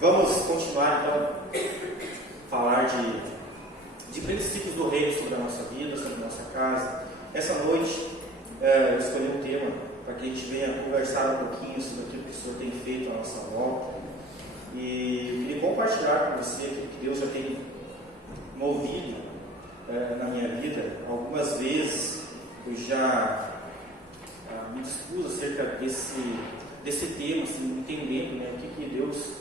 Vamos continuar então a falar de princípios do reino sobre a nossa vida, sobre a nossa casa. Essa noite eu escolhi um tema para que a gente venha conversar um pouquinho sobre aquilo que o Senhor tem feito à nossa volta. E eu queria compartilhar com você aquilo que Deus já tem movido na minha vida. Algumas vezes eu já me dispus acerca desse tema, assim, entendendo o que Deus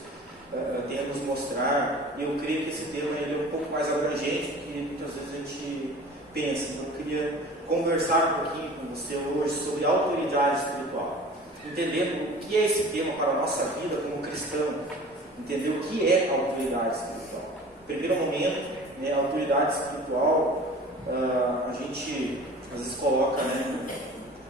tem a nos mostrar. E eu creio que esse tema ele é um pouco mais abrangente do que muitas vezes a gente pensa. Então eu queria conversar um pouquinho com você hoje sobre autoridade espiritual, entendendo o que é esse tema para a nossa vida como cristão, entender o que é autoridade espiritual. Primeiro momento, a autoridade espiritual, a gente às vezes coloca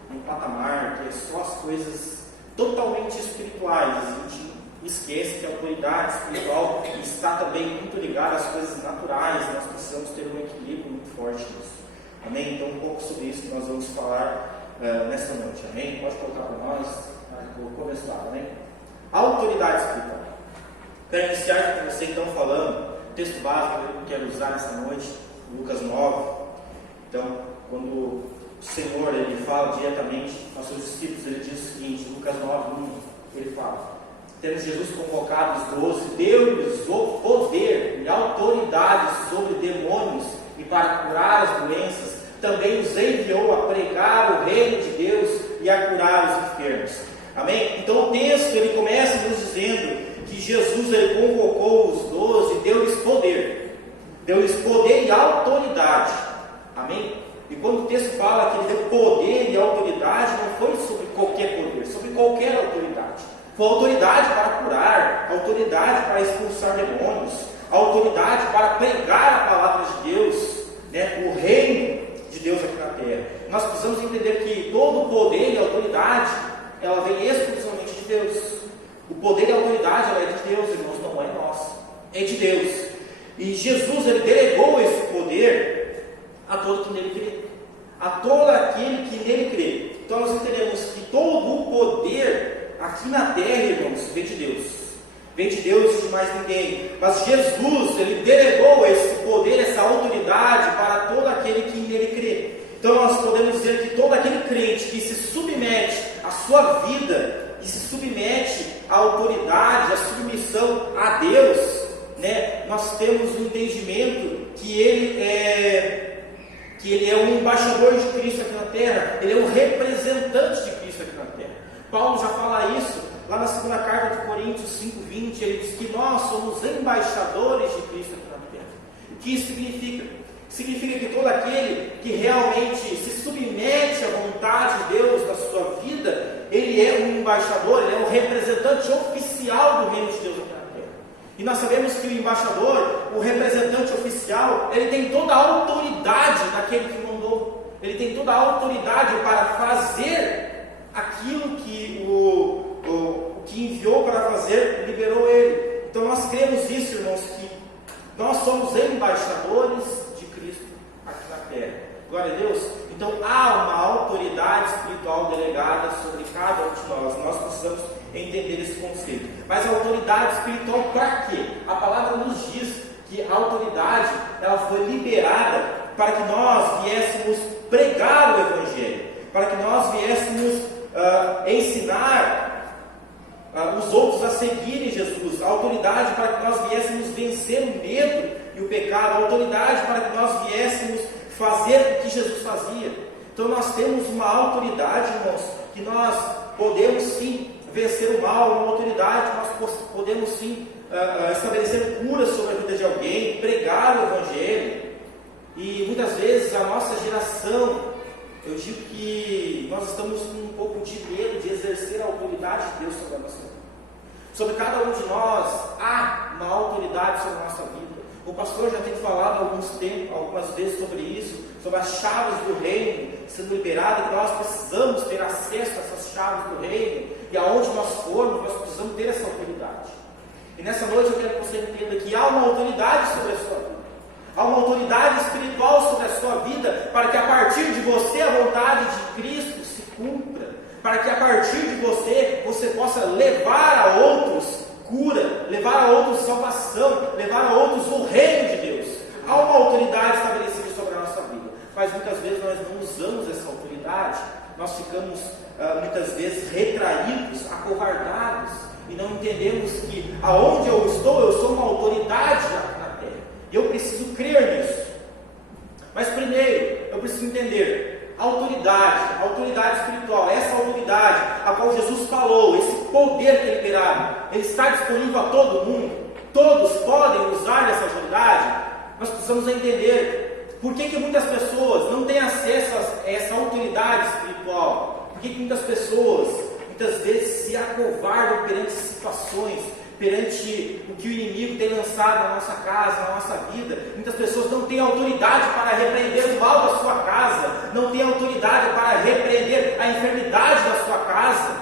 num patamar que é só as coisas totalmente espirituais. A gente esquece que a autoridade espiritual está também muito ligada às coisas naturais. Nós precisamos ter um equilíbrio muito forte nisso. Amém? Então um pouco sobre isso que nós vamos falar nesta noite. Amém? Pode colocar para nós. Vou começar. Amém? Autoridade espiritual. Para iniciar com você então falando, o texto básico que eu quero usar nessa noite, Lucas 9. Então, quando o Senhor ele fala diretamente aos seus discípulos, ele diz o seguinte, Lucas 9, 1, ele fala: tendo Jesus convocado os 12, deu-lhes o poder e autoridade sobre demônios e para curar as doenças, também os enviou a pregar o reino de Deus e a curar os enfermos. Amém? Então o texto ele começa nos dizendo que Jesus ele convocou os 12 e deu-lhes poder e autoridade. Amém? E quando o texto fala que ele deu poder e autoridade, não foi sobre qualquer poder, sobre qualquer autoridade. Foi autoridade para curar, autoridade para expulsar demônios, autoridade para pregar a palavra de Deus, o reino de Deus aqui na terra. Nós precisamos entender que todo o poder e autoridade, ela vem exclusivamente de Deus. O poder e a autoridade, ela é de Deus, irmãos, não é nossa, é de Deus. E Jesus, ele delegou esse poder a todo que nele crê, a todo aquele que nele crê. Então nós entendemos que todo o poder aqui na terra, irmãos, vem de Deus. Vem de Deus e de mais ninguém. Mas Jesus, ele delegou esse poder, essa autoridade para todo aquele que nele crê. Então nós podemos dizer que todo aquele crente que se submete à sua vida e se submete à autoridade, à submissão a Deus, nós temos um entendimento que ele é um embaixador de Cristo aqui na terra, ele é um representante de Cristo aqui na terra. Paulo já fala isso lá na segunda carta de Coríntios 5:20, ele diz que nós somos embaixadores de Cristo aqui na terra. O que isso significa? Significa que todo aquele que realmente se submete à vontade de Deus na sua vida, ele é um embaixador, ele é um representante oficial do reino de Deus aqui na terra. E nós sabemos que o embaixador, o representante oficial, ele tem toda a autoridade daquele que mandou. Ele tem toda a autoridade para fazer aquilo que o que enviou para fazer, liberou ele. Então nós cremos isso, irmãos, que nós somos embaixadores de Cristo aqui na terra. Glória a Deus. Então há uma autoridade espiritual delegada sobre cada um de nós. Nós precisamos entender esse conceito. Mas a autoridade espiritual para quê? A palavra nos diz que a autoridade ela foi liberada para que nós viéssemos pregar o Evangelho, para que nós viéssemos ensinar os outros a seguirem Jesus, a autoridade para que nós viéssemos vencer o medo e o pecado, a autoridade para que nós viéssemos fazer o que Jesus fazia. Então nós temos uma autoridade, irmãos, que nós podemos sim vencer o mal, uma autoridade, nós podemos sim estabelecer cura sobre a vida de alguém, pregar o Evangelho. E muitas vezes a nossa geração, eu digo que nós estamos com um pouco de medo de exercer a autoridade de Deus sobre a nossa vida. Sobre cada um de nós há uma autoridade sobre a nossa vida. O pastor já tem falado algumas vezes sobre isso, sobre as chaves do reino sendo liberadas, que nós precisamos ter acesso a essas chaves do reino, e aonde nós formos, nós precisamos ter essa autoridade. E nessa noite eu quero que você entenda que há uma autoridade sobre a sua vida. Há uma autoridade espiritual sobre a sua vida, para que a partir de você a vontade de Cristo se cumpra, para que a partir de você possa levar a outros cura, levar a outros salvação, levar a outros o reino de Deus. Há uma autoridade estabelecida sobre a nossa vida, mas muitas vezes nós não usamos essa autoridade, nós ficamos muitas vezes retraídos, acovardados, e não entendemos que aonde eu sou uma autoridade na terra, e eu preciso crer nisso. Mas primeiro, eu preciso entender a autoridade espiritual, essa autoridade a qual Jesus falou, esse poder que é liberado, ele está disponível a todo mundo, todos podem usar essa autoridade. Nós precisamos entender por que muitas pessoas não têm acesso a essa autoridade espiritual, por que muitas pessoas, muitas vezes, se acovardam perante situações, perante o que o inimigo tem lançado na nossa casa, na nossa vida. Muitas pessoas não têm autoridade para repreender o mal da sua casa, não têm autoridade para repreender a enfermidade da sua casa.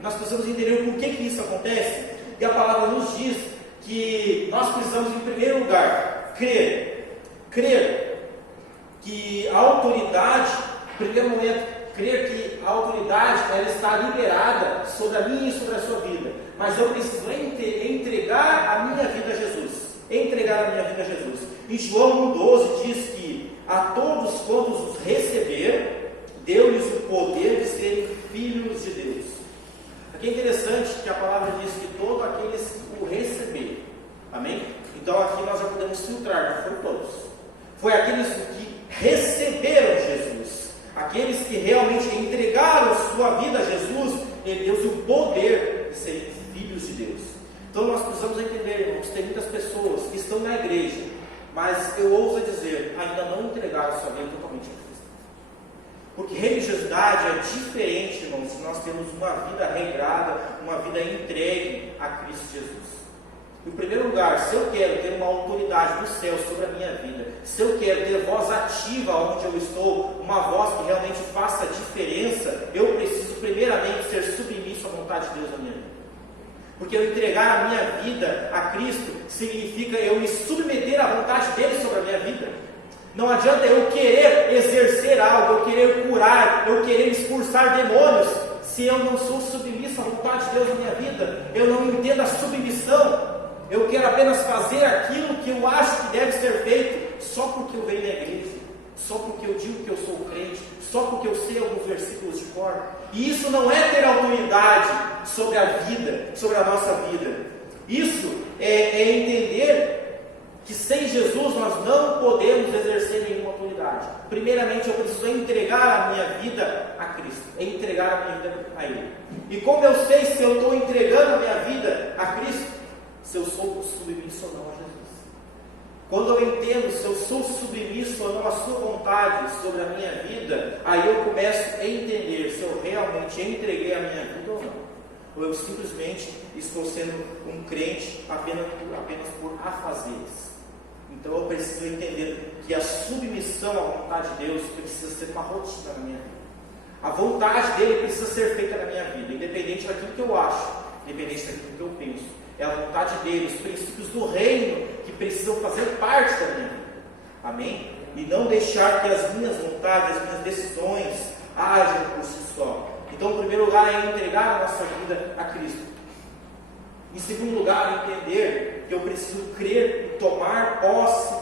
Nós precisamos entender por que isso acontece, e a palavra nos diz que nós precisamos, em primeiro lugar, crer que a autoridade, em primeiro momento, crer que a autoridade ela está liberada sobre a minha e sobre a sua vida, mas eu preciso entregar a minha vida a Jesus. Em João 1,12 diz que a todos quantos os receberam, deu-lhes o poder de serem filhos de Deus. Aqui é interessante que a palavra diz que todos aqueles que o receberam, amém? Então aqui nós já podemos filtrar, não foram todos, foi aqueles que receberam Jesus, aqueles que realmente entregaram sua vida a Jesus, ele deu o poder de serem filhos de Deus. Então nós precisamos entender, irmãos, tem muitas pessoas que estão na igreja, mas eu ouso dizer, ainda não entregaram sua vida totalmente a Cristo. Porque religiosidade é diferente, irmãos, se nós temos uma vida regrada, uma vida entregue a Cristo Jesus. Em primeiro lugar, se eu quero ter uma autoridade do céu sobre a minha vida, se eu quero ter voz ativa onde eu estou, uma voz que realmente faça diferença, eu preciso primeiramente ser submisso à vontade de Deus na minha vida. Porque eu entregar a minha vida a Cristo significa eu me submeter à vontade dele sobre a minha vida. Não adianta eu querer exercer algo, eu querer curar, eu querer expulsar demônios, se eu não sou submisso à vontade de Deus na minha vida. Eu não entendo a submissão. Eu quero apenas fazer aquilo que eu acho que deve ser feito, só porque eu venho na igreja, só porque eu digo que eu sou crente, só porque eu sei alguns versículos de cor. E isso não é ter autoridade sobre a vida, sobre a nossa vida. Isso é entender que sem Jesus nós não podemos exercer nenhuma autoridade. Primeiramente eu preciso entregar a minha vida a Cristo, entregar a minha vida a Ele. E como eu sei se eu estou entregando a minha vida a Cristo? Se eu sou submisso ou não a Jesus. Quando eu entendo se eu sou submisso ou não à sua vontade sobre a minha vida, aí eu começo a entender se eu realmente entreguei a minha vida ou não. Ou eu simplesmente estou sendo um crente apenas por afazeres. Então eu preciso entender que a submissão à vontade de Deus precisa ser uma rotina na minha vida. A vontade dele precisa ser feita na minha vida, independente daquilo que eu acho, independente daquilo que eu penso. É a vontade dele, os princípios do reino que precisam fazer parte da minha vida. Amém? E não deixar que as minhas vontades, as minhas decisões ajam por si só. Então, em primeiro lugar, é entregar a nossa vida a Cristo. Em segundo lugar, entender que eu preciso crer e tomar posse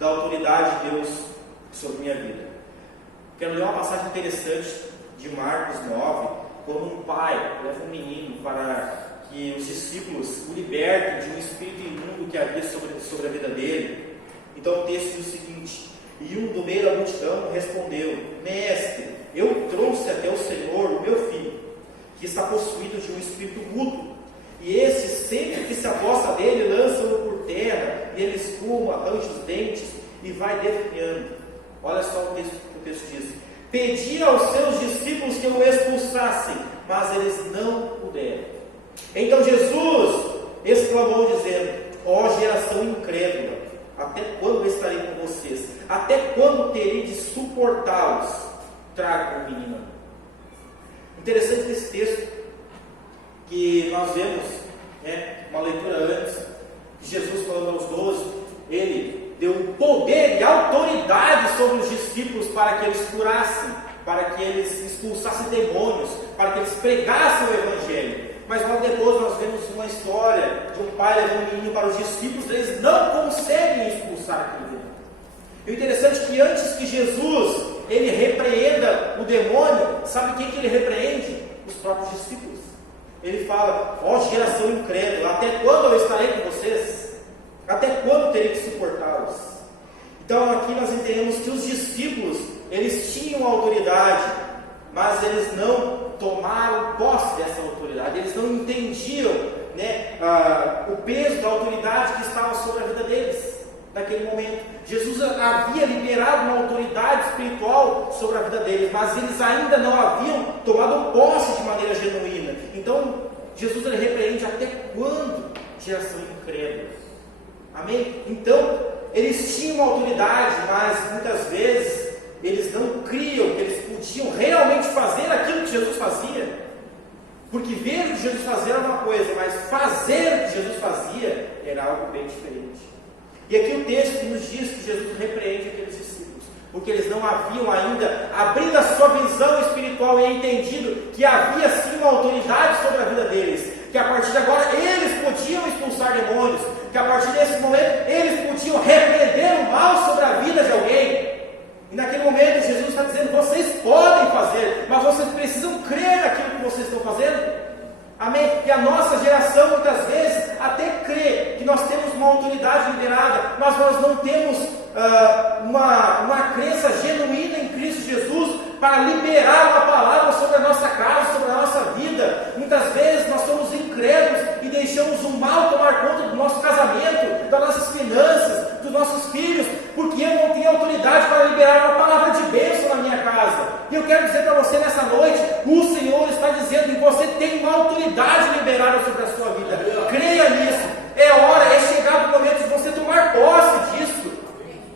da autoridade de Deus sobre minha vida. Quero ler uma passagem interessante de Marcos 9, quando um pai leva um menino para que os discípulos o libertem de um espírito imundo que havia sobre a vida dele. Então o texto diz o seguinte: e um do meio da multidão respondeu: Mestre, eu trouxe até o Senhor o meu filho, que está possuído de um espírito mudo, e esse, sempre que se aposta dele, lança-o por terra, e ele espuma, arranca os dentes e vai definhando. Olha só o texto diz: pedi aos seus discípulos que o expulsassem, mas eles não puderam. Então Jesus exclamou dizendo: ó geração incrédula, até quando eu estarei com vocês? Até quando terei de suportá-los? Traga o menino. Interessante nesse texto que nós vemos, uma leitura antes, de Jesus falando aos 12, ele deu poder e autoridade sobre os discípulos para que eles curassem, para que eles expulsassem demônios, para que eles pregassem o Evangelho. mas logo depois nós vemos uma história de um pai levando um menino para os discípulos, eles não conseguem expulsar aquele demônio. E o interessante é que antes que Jesus ele repreenda o demônio, sabe quem que ele repreende? Os próprios discípulos. Ele fala: ó geração incrédula, até quando eu estarei com vocês? Até quando terei que suportá-los? Então aqui nós entendemos que os discípulos, eles tinham autoridade, mas eles não tomaram posse dessa autoridade, eles não entendiam, né, o peso da autoridade que estava sobre a vida deles naquele momento. Jesus havia liberado uma autoridade espiritual sobre a vida deles, mas eles ainda não haviam tomado posse de maneira genuína. Então Jesus ele repreende: até quando, geração incrédula? Amém? Então eles tinham uma autoridade, mas muitas vezes eles não criam que eles podiam realmente fazer aquilo que Jesus fazia. Porque ver o que Jesus fazia era uma coisa, mas fazer o que Jesus fazia era algo bem diferente. E aqui o texto nos diz que Jesus repreende aqueles discípulos, porque eles não haviam ainda abrido a sua visão espiritual e entendido que havia sim uma autoridade sobre a vida deles, que a partir de agora eles podiam expulsar demônios, que a partir desse momento eles podiam repreender o mal sobre a vida de alguém. E naquele momento Jesus está dizendo: vocês podem fazer, mas vocês precisam crer naquilo que vocês estão fazendo. Amém? E a nossa geração muitas vezes até crê que nós temos uma autoridade liberada, mas nós não temos uma crença genuína em Cristo Jesus para liberar uma palavra sobre a nossa casa, sobre a nossa vida. Muitas vezes nós somos incrédulos e deixamos o mal tomar conta do nosso casamento, das nossas finanças, dos nossos filhos, porque eu não tenho autoridade para liberar uma palavra de bênção na minha casa. E eu quero dizer para você nessa noite: o Senhor está dizendo que você tem uma autoridade liberada sobre a sua vida. Creia nisso. É hora, é chegado o momento de você tomar posse disso.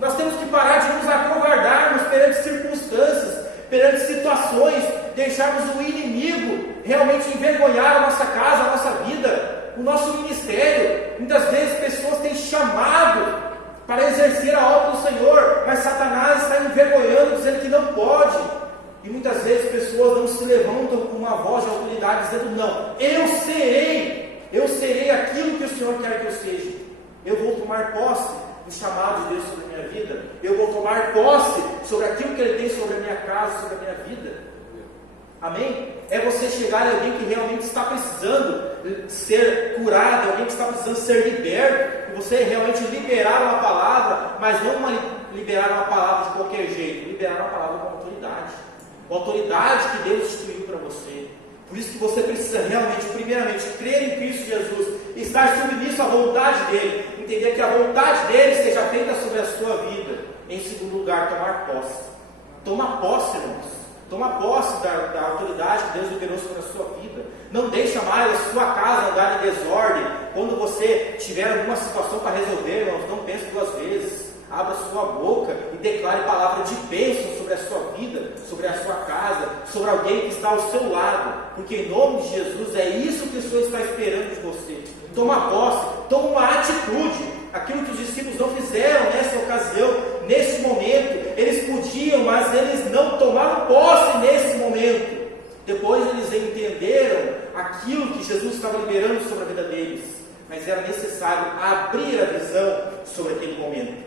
Nós temos que parar de nos acovardarmos perante circunstâncias, perante situações, deixarmos o inimigo realmente envergonhar a nossa casa, a nossa vida, o nosso ministério. Muitas vezes pessoas têm chamado para exercer a obra do Senhor, mas Satanás está envergonhando, dizendo que não pode. E muitas vezes pessoas não se levantam com uma voz de autoridade, dizendo: não, eu serei aquilo que o Senhor quer que eu seja. Eu vou tomar posse do chamado de Deus sobre a minha vida. Eu vou tomar posse sobre aquilo que Ele tem sobre a minha casa, sobre a minha vida. Amém? É você chegar a alguém que realmente está precisando ser curado, alguém que está precisando ser liberto, e você realmente liberar uma palavra, mas não liberar uma palavra de qualquer jeito, liberar uma palavra com autoridade. Com autoridade que Deus instituiu para você. Por isso que você precisa realmente, primeiramente, crer em Cristo Jesus, estar submisso à vontade dEle, entender que a vontade dEle seja feita sobre a sua vida. Em segundo lugar, tomar posse. Toma posse, irmãos. Toma posse da autoridade que Deus liberou sobre a sua vida. Não deixa mais a sua casa andar em desordem. Quando você tiver alguma situação para resolver, irmãos, não pense duas vezes. Abra sua boca e declare palavra de bênção sobre a sua vida, sobre a sua casa, sobre alguém que está ao seu lado. Porque em nome de Jesus é isso que o Senhor está esperando de você. Toma posse, toma uma atitude. Aquilo que os discípulos não fizeram nessa ocasião, nesse momento. Eles podiam, mas eles não tomaram posse nesse momento. Depois eles entenderam aquilo que Jesus estava liberando sobre a vida deles. Mas era necessário abrir a visão sobre aquele momento.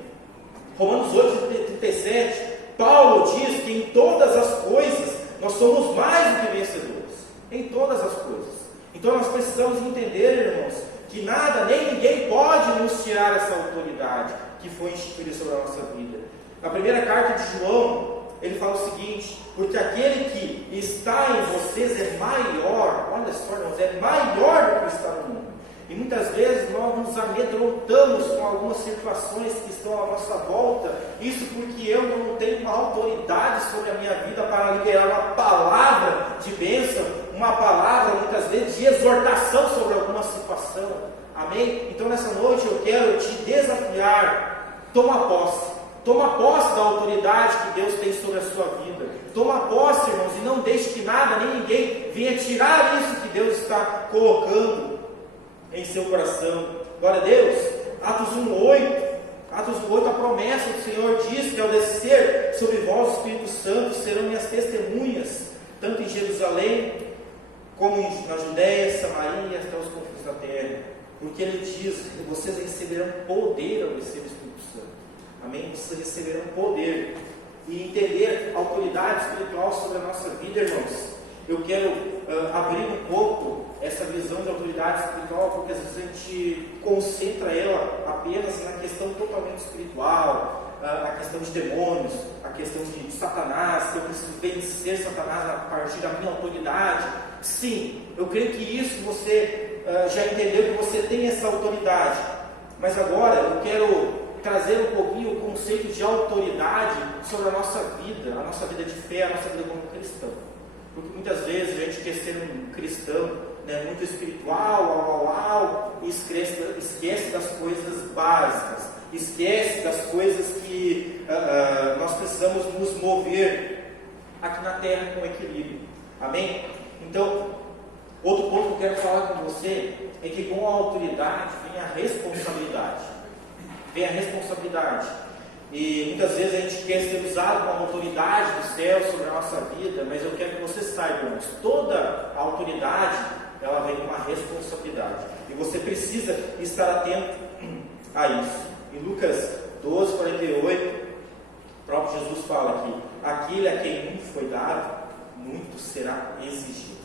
Romanos 8:37, Paulo diz que em todas as coisas nós somos mais do que vencedores. Em todas as coisas. Então nós precisamos entender, irmãos, que nada nem ninguém pode nos tirar essa autoridade que foi instituída sobre a nossa vida. Na primeira carta de João, ele fala o seguinte: porque aquele que está em vocês é maior, olha só, irmãos, é maior do que está no mundo. E muitas vezes nós nos amedrontamos com algumas situações que estão à nossa volta. Isso porque eu não tenho uma autoridade sobre a minha vida para liberar uma palavra de bênção, uma palavra muitas vezes de exortação sobre alguma situação. Amém? Então nessa noite eu quero te desafiar. Toma posse. Toma posse da autoridade que Deus tem sobre a sua vida. Toma posse, irmãos, e não deixe que nada nem ninguém venha tirar isso que Deus está colocando em seu coração. Glória a Deus. Atos 1:8. Atos 1:8, a promessa do Senhor diz que ao descer sobre vós o Espírito Santo serão minhas testemunhas, tanto em Jerusalém, como na Judéia, Samaria e até os confins da terra. Porque ele diz: vocês receberão poder ao receber o Espírito Santo. Amém? Vocês receberão poder. E entender a autoridade espiritual sobre a nossa vida, irmãos. Eu quero abrir um pouco essa visão de autoridade espiritual, porque às vezes a gente concentra ela apenas na questão totalmente espiritual, a questão de demônios, a questão de Satanás, que eu preciso vencer Satanás a partir da minha autoridade. Sim, eu creio que isso você já entendeu, que você tem essa autoridade. Mas agora eu quero trazer um pouquinho o conceito de autoridade sobre a nossa vida de fé, a nossa vida como cristão. Porque muitas vezes a gente quer ser um cristão, né, muito espiritual, e esquece das coisas básicas, esquece das coisas que nós precisamos nos mover aqui na terra com equilíbrio. Amém? Então, outro ponto que eu quero falar com você é que com a autoridade vem a responsabilidade. E muitas vezes a gente quer ser usado como autoridade do céu sobre a nossa vida, mas eu quero que você saiba, irmãos, toda a autoridade, ela vem com uma responsabilidade. E você precisa estar atento a isso. Em Lucas 12:48, o próprio Jesus fala aqui: aquele a quem muito foi dado, muito será exigido.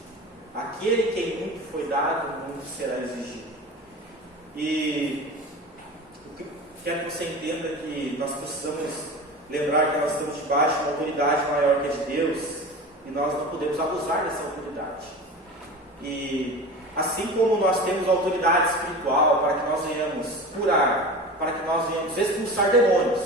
Aquele a quem muito foi dado, muito será exigido. E quero que você entenda que nós precisamos lembrar que nós estamos debaixo de uma autoridade maior que a de Deus, e nós não podemos abusar dessa autoridade. E assim como nós temos autoridade espiritual para que nós venhamos curar, para que nós venhamos expulsar demônios,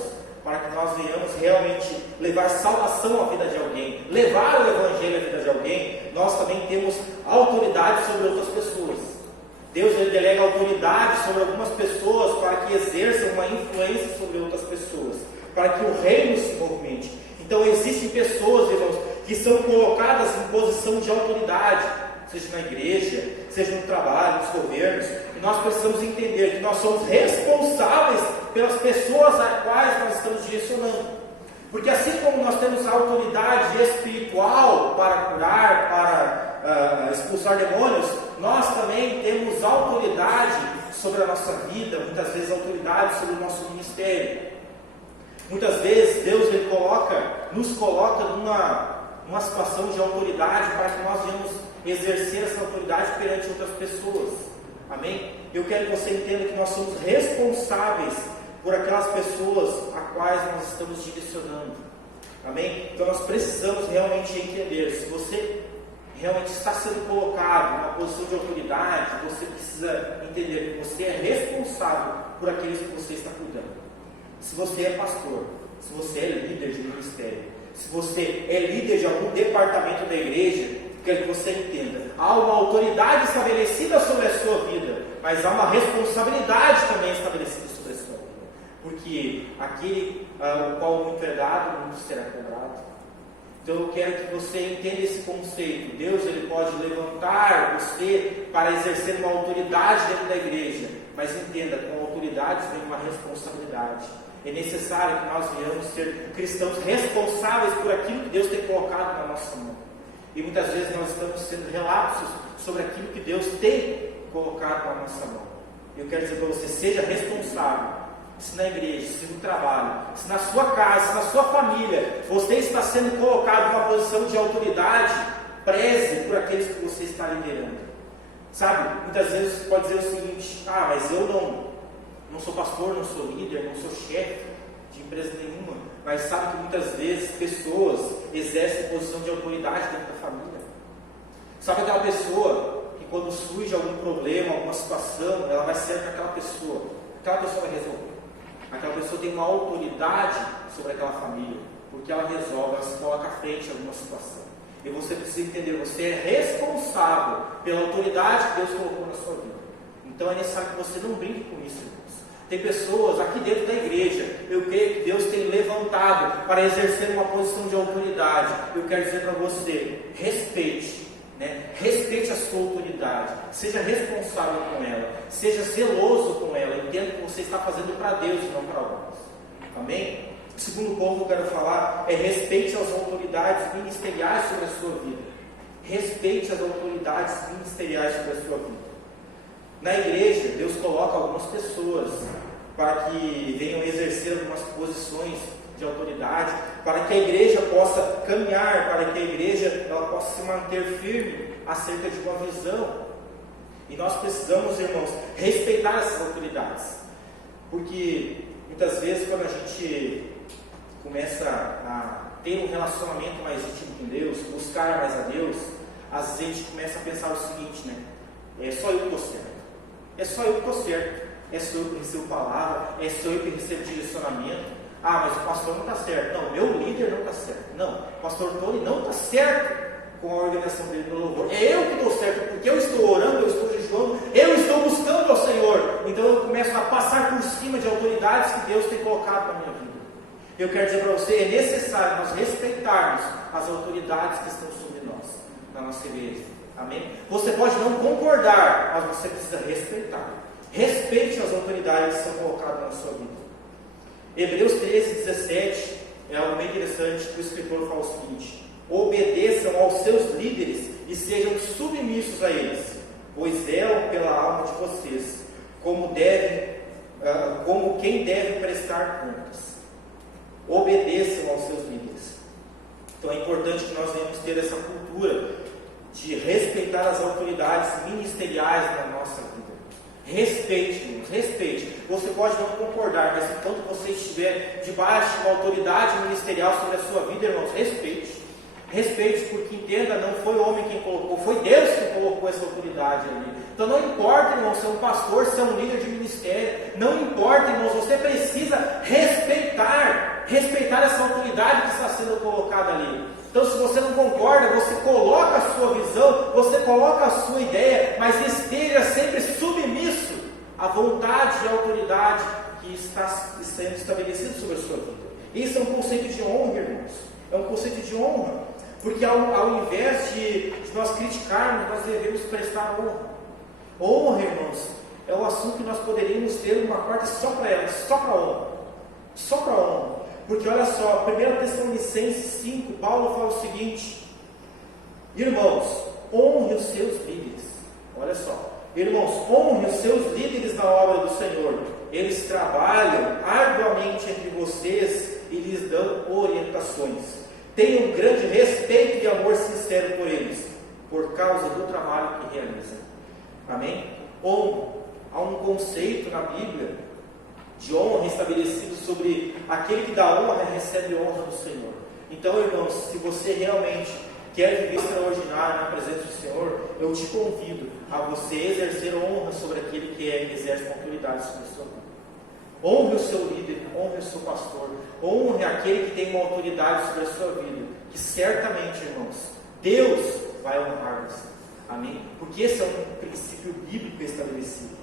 para que nós venhamos realmente levar salvação à vida de alguém, levar o Evangelho à vida de alguém, nós também temos autoridade sobre outras pessoas. Deus, ele delega autoridade sobre algumas pessoas para que exerçam uma influência sobre outras pessoas, para que o reino se movimente. Então existem pessoas, irmãos, que são colocadas em posição de autoridade, seja na igreja, seja no trabalho, nos governos, e nós precisamos entender que nós somos responsáveis pelas pessoas às quais nós estamos direcionando. Porque assim como nós temos a autoridade espiritual para curar, para expulsar demônios, nós também temos autoridade sobre a nossa vida, muitas vezes autoridade sobre o nosso ministério. Muitas vezes Deus ele nos coloca numa situação de autoridade para que nós venhamos exercer essa autoridade perante outras pessoas. Amém? Eu quero que você entenda que nós somos responsáveis por aquelas pessoas a quais nós estamos direcionando. Amém? Então nós precisamos realmente entender, se você realmente está sendo colocado numa posição de autoridade, você precisa entender que você é responsável por aqueles que você está cuidando. Se você é pastor, se você é líder de ministério, se você é líder de algum departamento da igreja, quero que você entenda, há uma autoridade estabelecida sobre a sua vida, mas há uma responsabilidade também estabelecida sobre a sua vida. Porque aquele o qual muito é dado, muito será cobrado. Então eu quero que você entenda esse conceito. Deus ele pode levantar você para exercer uma autoridade dentro da igreja, mas entenda, com autoridade vem uma responsabilidade. É necessário que nós venhamos ser cristãos responsáveis por aquilo que Deus tem colocado na nossa mão. E muitas vezes nós estamos sendo relapsos sobre aquilo que Deus tem colocado na nossa mão. Eu quero dizer para você, seja responsável. Se na igreja, se no trabalho, se na sua casa, se na sua família, você está sendo colocado numa posição de autoridade, preze por aqueles que você está liderando. Sabe, muitas vezes você pode dizer o seguinte: mas eu não sou pastor, não sou líder, não sou chefe de empresa nenhuma. Mas sabe que muitas vezes pessoas exercem posição de autoridade dentro da família. Sabe aquela pessoa que quando surge algum problema, alguma situação, ela vai ser para aquela pessoa vai resolver. Aquela pessoa tem uma autoridade sobre aquela família, porque ela resolve, ela se coloca à frente em alguma situação. E você precisa entender, você é responsável pela autoridade que Deus colocou na sua vida. Então é necessário que você não brinque com isso, irmãos. Tem pessoas aqui dentro da igreja, eu creio que Deus tem levantado para exercer uma posição de autoridade. Eu quero dizer para você, respeite. Respeite a sua autoridade, seja responsável com ela, seja zeloso com ela, entenda que você está fazendo para Deus e não para homens. Amém? O segundo ponto que eu quero falar é respeite as autoridades ministeriais sobre a sua vida. respeite as autoridades ministeriais sobre a sua vida. Na igreja, Deus coloca algumas pessoas para que venham exercer algumas posições de autoridade, para que a igreja possa caminhar, para que a igreja ela possa se manter firme acerca de uma visão. E nós precisamos, irmãos, respeitar essas autoridades, porque muitas vezes quando a gente começa a ter um relacionamento mais íntimo com Deus, buscar mais a Deus, às vezes a gente começa a pensar o seguinte, né? É só eu que estou certo. É só eu que estou certo. É só eu que recebo palavra. É só eu que recebo direcionamento. Ah, mas o pastor não está certo. Não, meu líder não está certo. Não, o pastor Tony não está certo com a organização dele no louvor. É eu que estou certo, porque eu estou orando, eu estou jejuando, eu estou buscando ao Senhor. Então eu começo a passar por cima de autoridades que Deus tem colocado na minha vida. Eu quero dizer para você, é necessário nós respeitarmos as autoridades que estão sobre nós, na nossa igreja. Amém? Você pode não concordar, mas você precisa respeitar. Respeite as autoridades que são colocadas na sua vida. Hebreus 13:17 é algo bem interessante que o escritor fala o seguinte: obedeçam aos seus líderes e sejam submissos a eles, pois zelam pela alma de vocês, como quem deve prestar contas. Obedeçam aos seus líderes. Então é importante que nós venhamos ter essa cultura de respeitar as autoridades ministeriais na nossa vida. Respeite, irmãos, respeite. Você pode não concordar, mas enquanto você estiver debaixo de uma autoridade ministerial sobre a sua vida, irmãos, respeite. Respeite, porque entenda, não foi o homem quem colocou, foi Deus quem colocou essa autoridade ali. Então não importa, irmão, se é um pastor, se é um líder de ministério, não importa, irmãos, você precisa respeitar essa autoridade que está sendo colocada ali. Então se você não concorda, você coloca a sua visão, você coloca a sua ideia, mas esteja sempre submisso à vontade e à autoridade que está sendo estabelecida sobre a sua vida. Isso é um conceito de honra, irmãos. É um conceito de honra. Porque ao invés de nós criticarmos, nós devemos prestar honra. Honra, irmãos, é um assunto que nós poderíamos ter uma parte só para ela, só para honra. Só para honra. Porque olha só, 1 Tessalonicenses 5, Paulo fala o seguinte: irmãos, honre os seus líderes. Olha só, irmãos, honre os seus líderes na obra do Senhor. Eles trabalham arduamente entre vocês e lhes dão orientações. Tenham grande respeito e amor sincero por eles, por causa do trabalho que realizam. Amém? Honra. Há um conceito na Bíblia de honra estabelecido sobre aquele que dá honra recebe honra do Senhor. Então, irmãos, se você realmente quer viver extraordinário na presença do Senhor, eu te convido a você exercer honra sobre aquele que exerce uma autoridade sobre a sua vida. Honre o seu líder, honre o seu pastor, honre aquele que tem uma autoridade sobre a sua vida, que certamente, irmãos, Deus vai honrar você. Amém? Porque esse é um princípio bíblico estabelecido.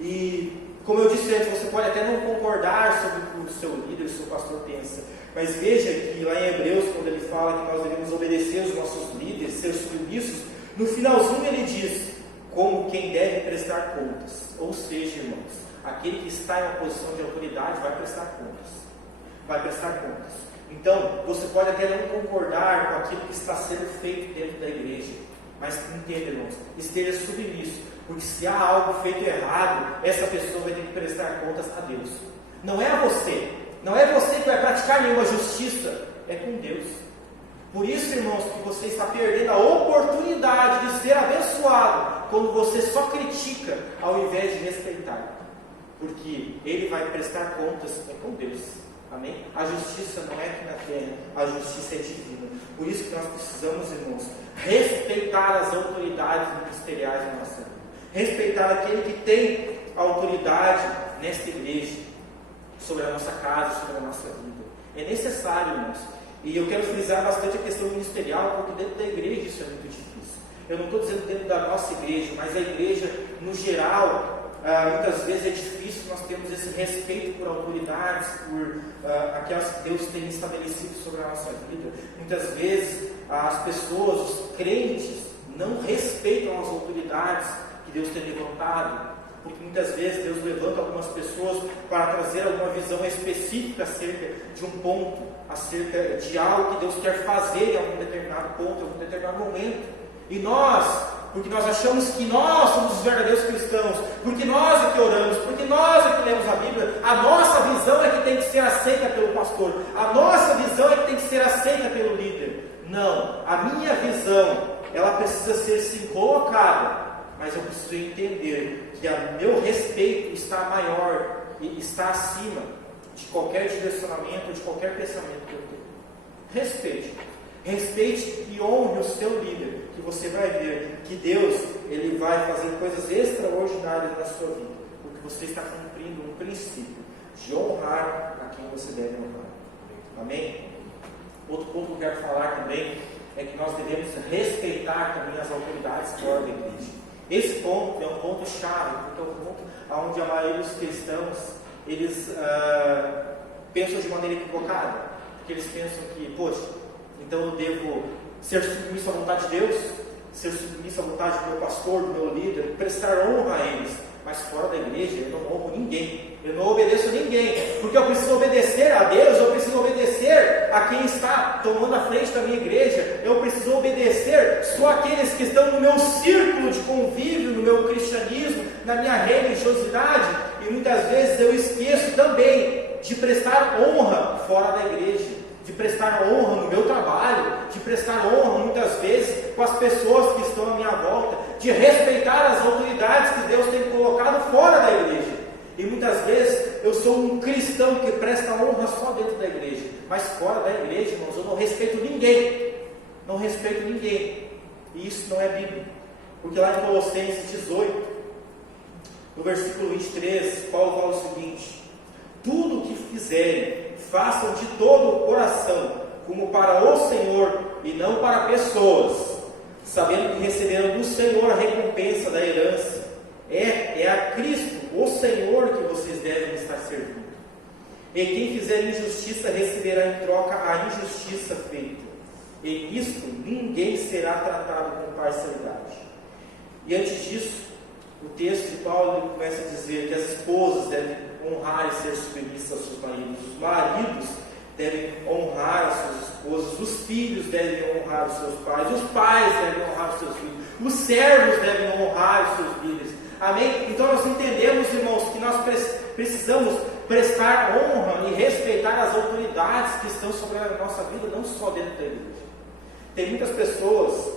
E, como eu disse antes, você pode até não concordar sobre o que o seu líder, o seu pastor pensa, mas veja que lá em Hebreus, quando ele fala que nós devemos obedecer os nossos líderes, ser submissos, no finalzinho ele diz, como quem deve prestar contas. Ou seja, irmãos, aquele que está em uma posição de autoridade vai prestar contas. Vai prestar contas. Então, você pode até não concordar com aquilo que está sendo feito dentro da igreja, mas entenda, irmãos, esteja submisso, porque se há algo feito errado, essa pessoa vai ter que prestar contas a Deus. Não é a você. Não é você que vai praticar nenhuma justiça, é com Deus. Por isso, irmãos, que você está perdendo a oportunidade de ser abençoado quando você só critica ao invés de respeitar. Porque Ele vai prestar contas com Deus. Amém? A justiça não é aqui na terra, a justiça é divina. Por isso que nós precisamos, irmãos, respeitar as autoridades ministeriais da nossa vida. Respeitar aquele que tem autoridade nesta igreja, sobre a nossa casa, sobre a nossa vida. É necessário, irmãos. E eu quero frisar bastante a questão ministerial, porque dentro da igreja isso é muito difícil. Eu não estou dizendo dentro da nossa igreja, mas a igreja, no geral, muitas vezes é difícil nós termos esse respeito por autoridades, por aquelas que Deus tem estabelecido sobre a nossa vida. Muitas vezes as pessoas, os crentes, não respeitam as autoridades que Deus tem levantado, porque muitas vezes Deus levanta algumas pessoas para trazer alguma visão específica acerca de um ponto, acerca de algo que Deus quer fazer em algum determinado ponto, em algum determinado momento. E nós, porque nós achamos que nós somos os verdadeiros cristãos, porque nós é que oramos, porque nós é que lemos a Bíblia, a nossa visão é que tem que ser aceita pelo pastor, a nossa visão é que tem que ser aceita pelo líder. Não, a minha visão, ela precisa ser sim colocada, mas eu preciso entender que o meu respeito está maior e está acima de qualquer direcionamento, de qualquer pensamento que eu tenho. Respeite e honre o seu líder, que você vai ver que Deus, Ele vai fazer coisas extraordinárias na sua vida, porque você está cumprindo um princípio de honrar a quem você deve honrar. Amém? Outro ponto que eu quero falar também é que nós devemos respeitar também as autoridades fora da igreja. Esse ponto é um ponto chave, porque é um ponto onde a maioria dos cristãos eles pensam de maneira equivocada, porque eles pensam que, poxa, então eu devo ser submisso à vontade de Deus, ser submisso à vontade do meu pastor, do meu líder, prestar honra a eles, mas fora da igreja eu não honro ninguém, eu não obedeço a ninguém, porque eu preciso obedecer a Deus, eu preciso obedecer a quem está tomando a frente da minha igreja, eu preciso obedecer só aqueles que estão no meu círculo de convívio, no meu cristianismo, na minha religiosidade, e muitas vezes eu esqueço também de prestar honra fora da igreja, de prestar honra no meu trabalho, de prestar honra muitas vezes com as pessoas que estão à minha volta, de respeitar as autoridades que Deus tem colocado fora da igreja. E muitas vezes eu sou um cristão que presta honra só dentro da igreja, mas fora da igreja, irmãos, eu não respeito ninguém. Não respeito ninguém. E isso não é Bíblia. Porque lá em Colossenses 18, no versículo 23, Paulo fala o seguinte: tudo o que fizerem, façam de todo o coração, como para o Senhor e não para pessoas, sabendo que receberam do Senhor a recompensa da herança. É a Cristo, o Senhor, que vocês devem estar servindo. E quem fizer injustiça receberá em troca a injustiça feita. E nisto ninguém será tratado com parcialidade. E antes disso, o texto de Paulo ele começa a dizer que as esposas devem honrar e ser submissas aos seus maridos, os maridos devem honrar as suas esposas, os filhos devem honrar os seus pais, os pais devem honrar os seus filhos, os servos devem honrar os seus líderes. Amém? Então nós entendemos, irmãos, que nós precisamos prestar honra e respeitar as autoridades que estão sobre a nossa vida, não só dentro da igreja. Tem muitas pessoas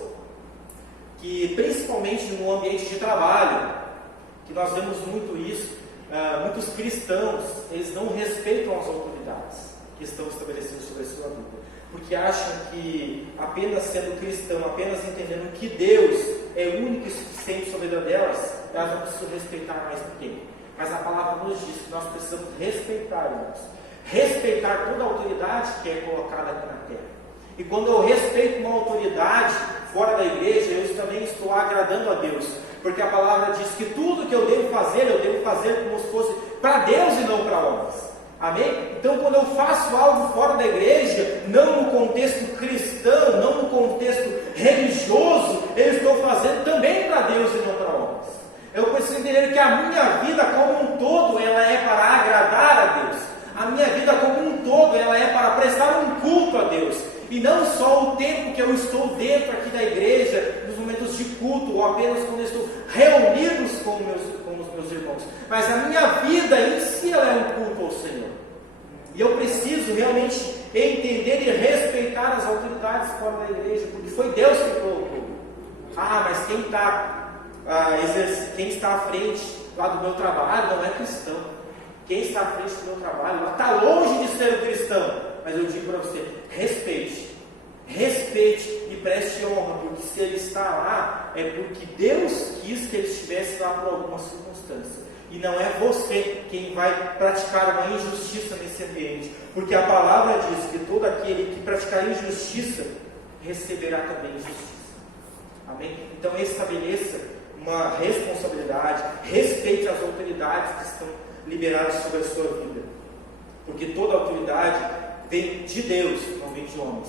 que, principalmente no ambiente de trabalho, que nós vemos muito isso, muitos cristãos, eles não respeitam as autoridades que estão estabelecidas sobre a sua vida, porque acham que apenas sendo cristão, apenas entendendo que Deus é único e suficiente sobre a vida delas, elas não precisam respeitar mais ninguém. Mas a palavra nos diz que nós precisamos respeitar, irmãos, respeitar toda a autoridade que é colocada aqui na terra. E quando eu respeito uma autoridade fora da igreja, eu também estou agradando a Deus, porque a palavra diz que tudo que eu devo fazer como se fosse para Deus e não para homens. Amém? Então, quando eu faço algo fora da igreja, não no contexto cristão, não no contexto religioso, eu estou fazendo também para Deus e não para homens. Eu preciso entender que a minha vida como um todo, ela é para agradar a Deus. A minha vida como um todo, ela é para prestar um culto a Deus. E não só o tempo que eu estou dentro aqui da igreja, nos momentos de culto, ou apenas quando eu estou reunidos com os meus irmãos. Mas a minha vida em si, ela é um culto ao Senhor. E eu preciso realmente entender e respeitar as autoridades fora da igreja, porque foi Deus que colocou. Mas quem está à frente lá do meu trabalho não é cristão. Quem está à frente do meu trabalho lá está longe de ser um cristão. Mas eu digo para você, respeite e preste honra, porque se ele está lá, é porque Deus quis que ele estivesse lá por alguma circunstância. E não é você quem vai praticar uma injustiça nesse ambiente, porque a palavra diz que todo aquele que praticar injustiça, receberá também injustiça. Amém? Então estabeleça uma responsabilidade, respeite as autoridades que estão liberadas sobre a sua vida, porque toda autoridade vem de Deus, não vem de homens.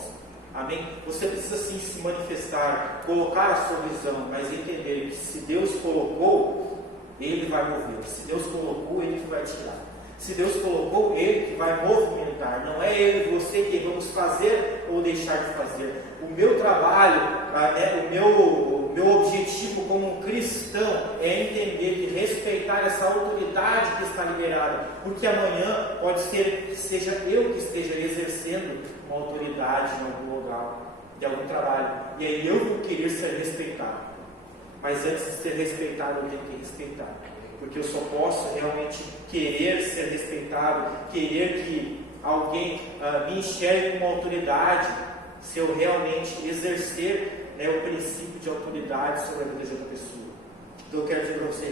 Amém? Você precisa sim se manifestar, colocar a sua visão, mas entender que se Deus colocou, Ele vai mover. Se Deus colocou, Ele vai tirar. Se Deus colocou, Ele que vai movimentar. Não é eu e você que vamos fazer ou deixar de fazer. O meu trabalho, o meu objetivo como um cristão é entender e respeitar essa autoridade que está liberada. Porque amanhã pode ser que seja eu que esteja exercendo uma autoridade em algum lugar, de algum trabalho. E aí eu vou querer ser respeitado. Mas antes de ser respeitado, eu tenho que respeitar. Porque eu só posso realmente querer ser respeitado, querer que alguém me enxergue como autoridade, se eu realmente exercer o princípio de autoridade sobre a vida de outra pessoa. Então eu quero dizer para você,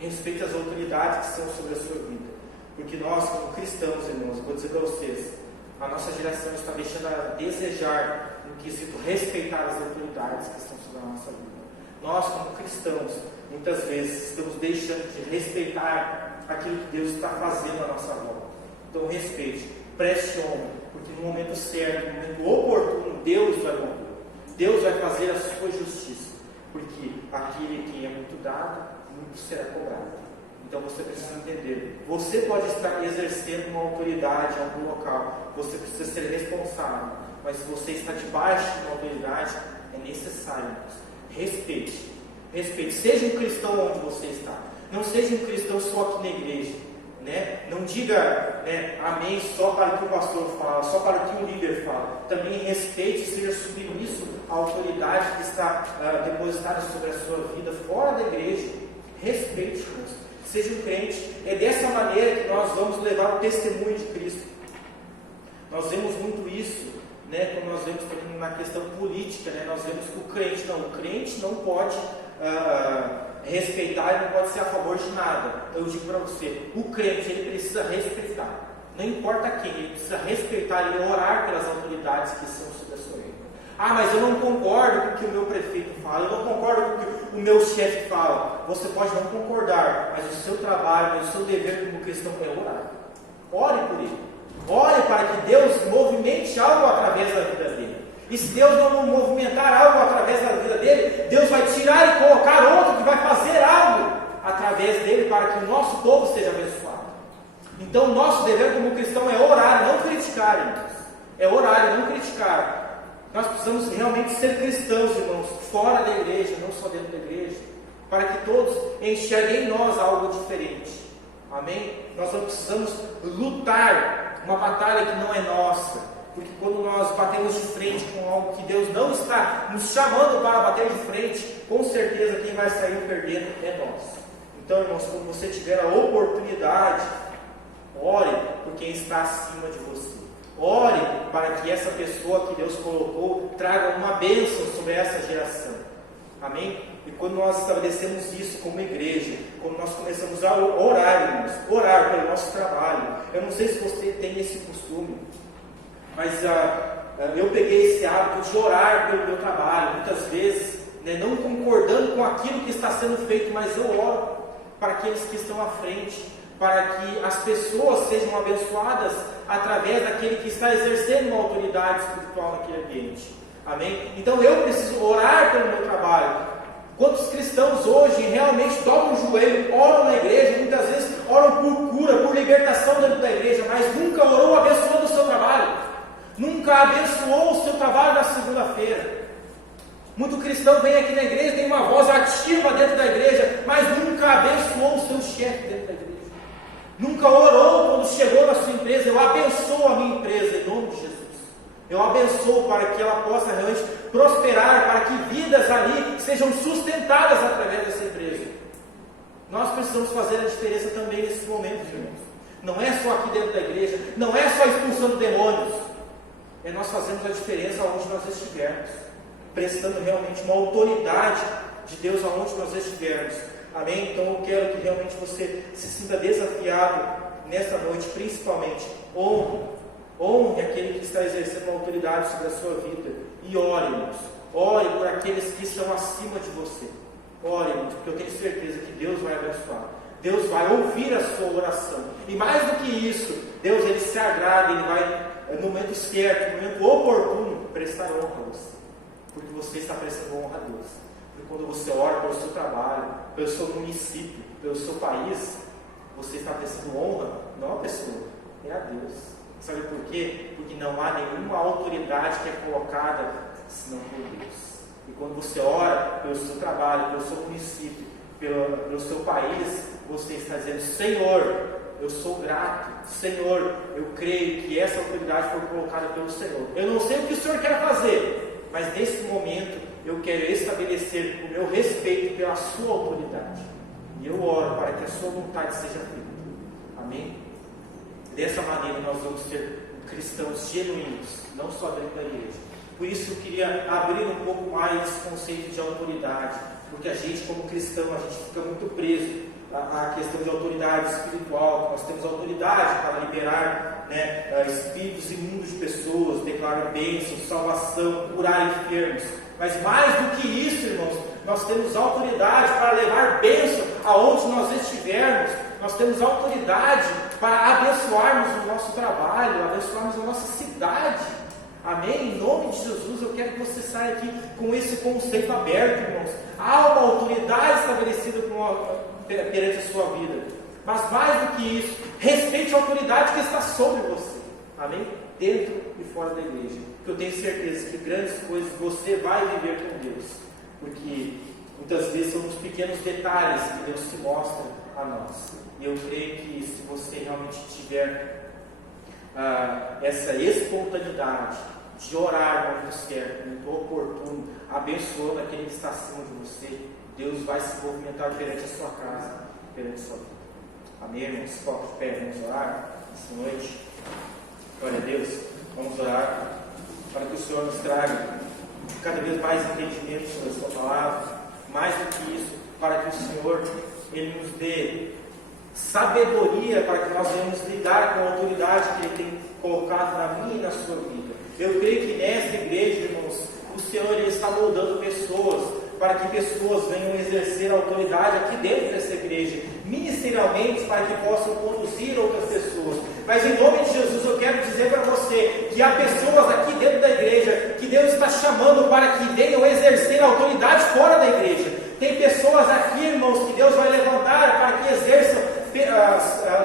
respeite as autoridades que estão sobre a sua vida. Porque nós, como cristãos, irmãos, eu vou dizer para vocês, a nossa geração está deixando a desejar no quesito respeitar as autoridades que estão sobre a nossa vida. Nós, como cristãos, muitas vezes estamos deixando de respeitar aquilo que Deus está fazendo à nossa volta. Então respeite, preste honra, porque no momento certo, no momento oportuno, Deus vai cumprir. Deus vai fazer a sua justiça, porque aquele que é muito dado, muito será cobrado. Então você precisa entender, você pode estar exercendo uma autoridade em algum local, você precisa ser responsável, mas se você está debaixo de uma autoridade, é necessário respeite, seja um cristão onde você está, não seja um cristão só aqui na igreja, não diga amém só para o que o pastor fala, só para o que o líder fala, também respeite e seja submisso à autoridade que está depositada sobre a sua vida fora da igreja. Respeite, irmãos, seja um crente. É dessa maneira que nós vamos levar o testemunho de Cristo. Nós vemos muito isso quando nós vemos também na questão política, nós vemos que o crente não pode respeitar e não pode ser a favor de nada. Eu digo para você, o crente ele precisa respeitar, não importa quem, ele precisa respeitar e orar pelas autoridades que são sobre a sua vida. Mas eu não concordo com o que o meu prefeito fala, eu não concordo com o que o meu chefe fala. Você pode não concordar, mas o seu trabalho, o seu dever como cristão é orar. Ore por ele. Ore para que Deus movimente algo através da vida dele. E se Deus não movimentar algo através da vida dele, Deus vai tirar e colocar outro que vai fazer algo através dele para que o nosso povo seja abençoado. Então o nosso dever como cristão é orar, não criticar, irmãos. É orar e não criticar. Nós precisamos realmente ser cristãos, irmãos, fora da igreja, não só dentro da igreja, para que todos enxerguem em nós algo diferente. Amém? Nós não precisamos lutar uma batalha que não é nossa, porque quando nós batemos de frente com algo que Deus não está nos chamando para bater de frente, com certeza quem vai sair perdendo é nós. Então, irmãos, quando você tiver a oportunidade, ore por quem está acima de você. Ore para que essa pessoa que Deus colocou traga uma bênção sobre essa geração. Amém? E quando nós estabelecemos isso como igreja, quando nós começamos a orar, irmãos, orar pelo nosso trabalho. Eu não sei se você tem esse costume, mas eu peguei esse hábito de orar pelo meu trabalho, muitas vezes, não concordando com aquilo que está sendo feito, mas eu oro para aqueles que estão à frente, para que as pessoas sejam abençoadas através daquele que está exercendo uma autoridade espiritual naquele ambiente. Amém? Então eu preciso orar pelo meu trabalho. Quantos cristãos hoje realmente dobram o joelho, oram na igreja, muitas vezes oram por cura, por libertação dentro da igreja, mas nunca orou abençoando o seu trabalho, nunca abençoou o seu trabalho na segunda-feira. Muito cristão vem aqui na igreja, tem uma voz ativa dentro da igreja, mas nunca abençoou o seu chefe dentro da igreja. Nunca orou quando chegou na sua empresa, eu abençoo a minha empresa em nome de Jesus. Eu abençoo para que ela possa realmente prosperar, para que vidas ali sejam sustentadas através dessa empresa. Nós precisamos fazer a diferença também nesses momentos, irmãos. Não é só aqui dentro da igreja, não é só expulsando demônios. É nós fazermos a diferença onde nós estivermos, prestando realmente uma autoridade de Deus aonde nós estivermos. Amém? Então eu quero que realmente você se sinta desafiado nesta noite, principalmente. Honre aquele que está exercendo uma autoridade sobre a sua vida. E ore, irmãos. Ore por aqueles que estão acima de você. Ore, irmãos, porque eu tenho certeza que Deus vai abençoar. Deus vai ouvir a sua oração. E mais do que isso, Deus ele se agrada, ele vai, no momento certo, no momento oportuno, prestar honra a você. Porque você está prestando honra a Deus. Porque quando você ora pelo seu trabalho, pelo seu município, pelo seu país, você está prestando honra Deus. Sabe por quê? Porque não há nenhuma autoridade que é colocada senão por Deus. E quando você ora pelo seu trabalho, pelo seu município, pelo seu país, você está dizendo: Senhor, eu sou grato, Senhor, eu creio que essa autoridade foi colocada pelo Senhor. Eu não sei o que o Senhor quer fazer, mas nesse momento eu quero estabelecer o meu respeito pela sua autoridade. E eu oro para que a sua vontade seja feita. Amém? Dessa maneira nós vamos ser cristãos genuínos, não só dentro da igreja. Por isso eu queria abrir um pouco mais esse conceito de autoridade, porque a gente, como cristão, a gente fica muito preso à questão de autoridade espiritual. Nós temos autoridade para liberar, espíritos imundos de pessoas, declarar bênçãos, salvação, curar enfermos. Mas mais do que isso, irmãos, nós temos autoridade para levar bênção aonde nós estivermos. Nós temos autoridade para abençoarmos o nosso trabalho, abençoarmos a nossa cidade. Amém? Em nome de Jesus, eu quero que você saia aqui com esse conceito aberto, irmãos. Há uma autoridade estabelecida perante a sua vida. Mas mais do que isso, respeite a autoridade que está sobre você. Amém? Dentro e fora da igreja. Porque eu tenho certeza que grandes coisas você vai viver com Deus. Porque muitas vezes são os pequenos detalhes que Deus se mostra a nós. E eu creio que se você realmente tiver essa espontaneidade de orar no momento certo, no momento oportuno, abençoando aquele que está acima de você, Deus vai se movimentar perante a sua casa, perante a sua vida. Amém, irmãos? Coloque de pé, vamos orar essa noite. Glória a Deus. Vamos orar para que o Senhor nos traga cada vez mais entendimento sobre a sua palavra. Mais do que isso, para que o Senhor Ele nos dê sabedoria para que nós venhamos lidar com a autoridade que Ele tem colocado na minha e na sua vida. Eu creio que nesta igreja, irmãos, o Senhor Ele está moldando pessoas, para que pessoas venham exercer a autoridade aqui dentro dessa igreja, ministerialmente, para que possam conduzir outras pessoas. Mas em nome de Jesus eu quero dizer para você que há pessoas aqui dentro da igreja que Deus está chamando para que venham exercer a autoridade fora da igreja. Tem pessoas aqui, irmãos, que Deus vai levantar para que exerçam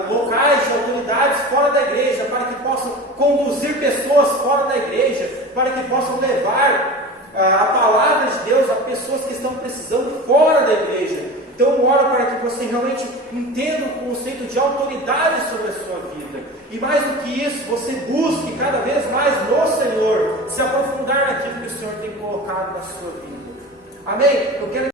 locais de autoridades fora da igreja, para que possam conduzir pessoas fora da igreja, para que possam levar a palavra de Deus a pessoas que estão precisando fora da igreja. Então eu oro para que você realmente entenda o conceito de autoridade sobre a sua vida. E mais do que isso, você busque cada vez mais no Senhor, se aprofundar naquilo que o Senhor tem colocado na sua vida. Amém? Eu quero